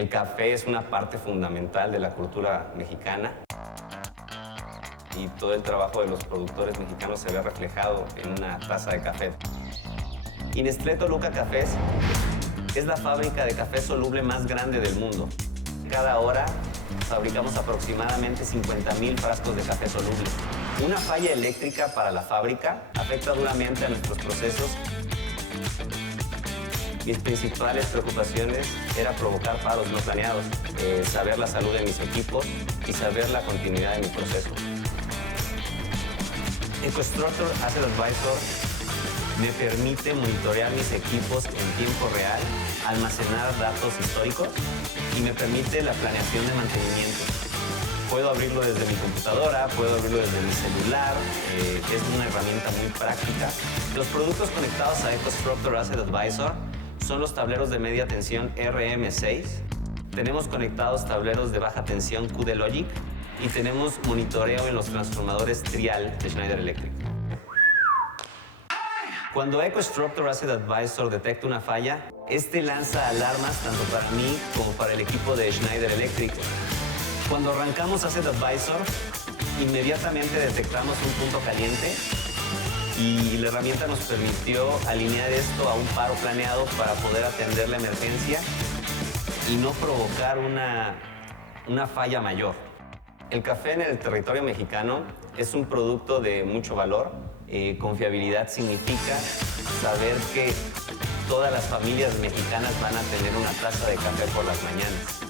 El café es una parte fundamental de la cultura mexicana y todo el trabajo de los productores mexicanos se ve reflejado en una taza de café. Y Nestlé Toluca Cafés es la fábrica de café soluble más grande del mundo. Cada hora fabricamos aproximadamente 50,000 frascos de café soluble. Una falla eléctrica para la fábrica afecta duramente a nuestros procesos. Mis principales preocupaciones era provocar paros no planeados, saber la salud de mis equipos y saber la continuidad de mi proceso. EcoStructure Asset Advisor me permite monitorear mis equipos en tiempo real, almacenar datos históricos y me permite la planeación de mantenimiento. Puedo abrirlo desde mi computadora, puedo abrirlo desde mi celular, es una herramienta muy práctica. Los productos conectados a EcoStructure Asset Advisor son los tableros de media tensión RM6. Tenemos conectados tableros de baja tensión QD-Logic y tenemos monitoreo en los transformadores Trial de Schneider Electric. Cuando EcoStructure Asset Advisor detecta una falla, este lanza alarmas tanto para mí como para el equipo de Schneider Electric. Cuando arrancamos Asset Advisor, inmediatamente detectamos un punto caliente y la herramienta nos permitió alinear esto a un paro planeado para poder atender la emergencia y no provocar una falla mayor. El café en el territorio mexicano es un producto de mucho valor. Confiabilidad significa saber que todas las familias mexicanas van a tener una taza de café por las mañanas.